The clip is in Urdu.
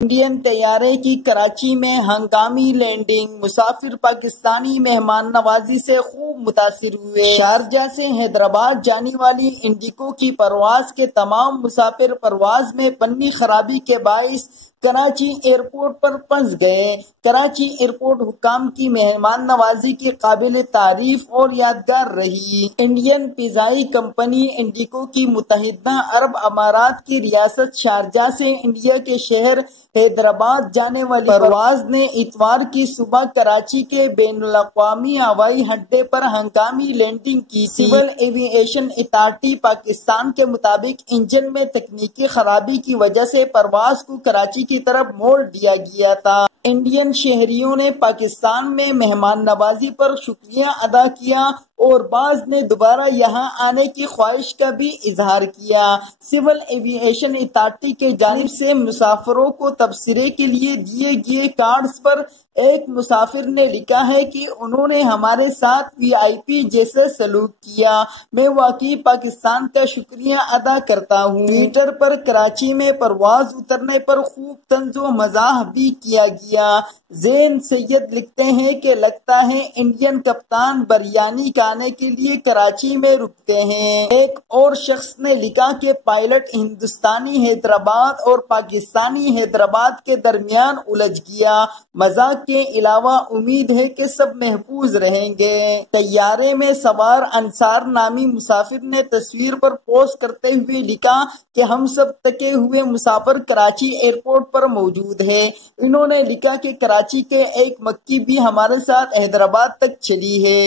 انڈین طیارے کی کراچی میں ہنگامی لینڈنگ، مسافر پاکستانی مہمان نوازی سے خوب متاثر ہوئے۔ شارجہ سے حیدرآباد جانے والی انڈیگو کی پرواز کے تمام مسافر پرواز میں فنی خرابی کے باعث کراچی ایئرپورٹ پر پھنس گئے۔ کراچی ایئرپورٹ حکام کی مہمان نوازی کی قابل تعریف اور یادگار رہی۔ انڈین فضائی کمپنی انڈیگو کی متحدہ عرب امارات کی ریاست شارجہ سے انڈیا کے شہر حیدرآباد جانے والی پرواز نے اتوار کی صبح کراچی کے بین الاقوامی ہوائی اڈے پر ہنگامی لینڈنگ کی تھی۔ سول ایوی ایشن اتھارٹی پاکستان کے مطابق انجن میں تکنیکی خرابی کی وجہ سے پرواز کو کراچی کی طرف موڑ دیا گیا تھا۔ انڈین شہریوں نے پاکستان میں مہمان نوازی پر شکریہ ادا کیا اور بعض نے دوبارہ یہاں آنے کی خواہش کا بھی اظہار کیا۔ سول ایوی ایشن اتھارٹی کی جانب سے مسافروں کو تبصرے کے لیے دیے گئے کارڈز پر ایک مسافر نے لکھا ہے کہ انہوں نے ہمارے ساتھ وی آئی پی جیسا سلوک کیا۔ میں واقعی پاکستان کا شکریہ ادا کرتا ہوں۔ ٹویٹر پر کراچی میں پرواز اترنے پر خوب طنز و مزاح بھی کیا گیا۔ زین سید لکھتے ہیں کہ لگتا ہے انڈین کپتان بریانی کھانے کے لیے کراچی میں رکتے ہیں۔ ایک اور شخص نے لکھا کہ پائلٹ ہندوستانی حیدرآباد اور پاکستانی حیدرآباد کے درمیان الجھ گیا۔ مذاق کے علاوہ امید ہے کہ سب محفوظ رہیں گے۔ طیارے میں سوار انصار نامی مسافر نے تصویر پر پوسٹ کرتے ہوئے لکھا کہ ہم سب تھکے ہوئے مسافر کراچی ایئرپورٹ پر موجود ہیں۔ انہوں نے لکھا کہ کراچی کے ایک مکھی بھی ہمارے ساتھ حیدرآباد تک چلی ہے۔